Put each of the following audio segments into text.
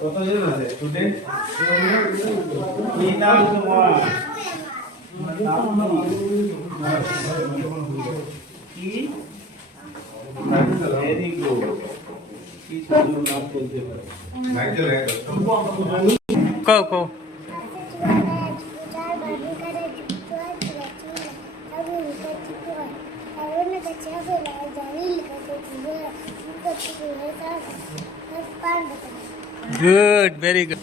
কতজন আছে স্টুডেন্ট কি নাম তোমার কি ভেরি গুড কি সুন্দর নাম বলতে পারো কও কও Thank you. Good very good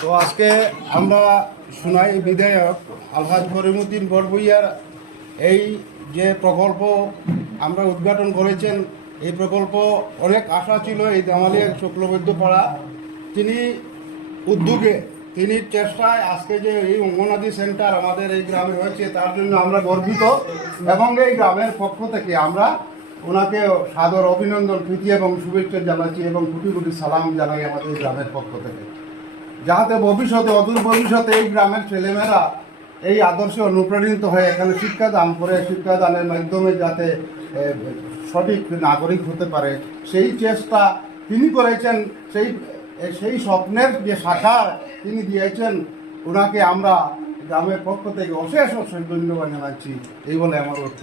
তো আজকে আমরা সোনাই বিধায়ক আলহাজ করিমুদ্দিন বরবইয়ার এই যে প্রকল্প আমরা উদ্ঘাটন করেছেন এই প্রকল্প অনেক আশা ছিল এই দামালিয়া শুক্লবৈদ্য পাড়া তিনি উদ্যোগে তিনি চেষ্টায় আজকে যে এই অঙ্গনাদি সেন্টার আমাদের এই গ্রামে হয়েছে তার জন্য আমরা গর্বিত। এবং এই গ্রামের পক্ষ থেকে আমরা ওনাকে সাদর অভিনন্দন, প্রীতি এবং শুভেচ্ছা জানাচ্ছি এবং কোটি কোটি সালাম জানাই আমাদের এই গ্রামের পক্ষ থেকে। যাহাতে ভবিষ্যতে, অদূর ভবিষ্যতে এই গ্রামের ছেলেমেয়েরা এই আদর্শে অনুপ্রাণিত হয়ে এখানে শিক্ষাদান করে শিক্ষাদানের মাধ্যমে যাতে সঠিক নাগরিক হতে পারে, সেই চেষ্টা তিনি করেছেন, সেই সেই স্বপ্নের যে শাখা তিনি দিয়েছেন, ওনাকে আমরা গ্রামের পক্ষ থেকে অশেষ অশেষ ধন্যবাদ জানাচ্ছি। এই বলে আমার অর্থ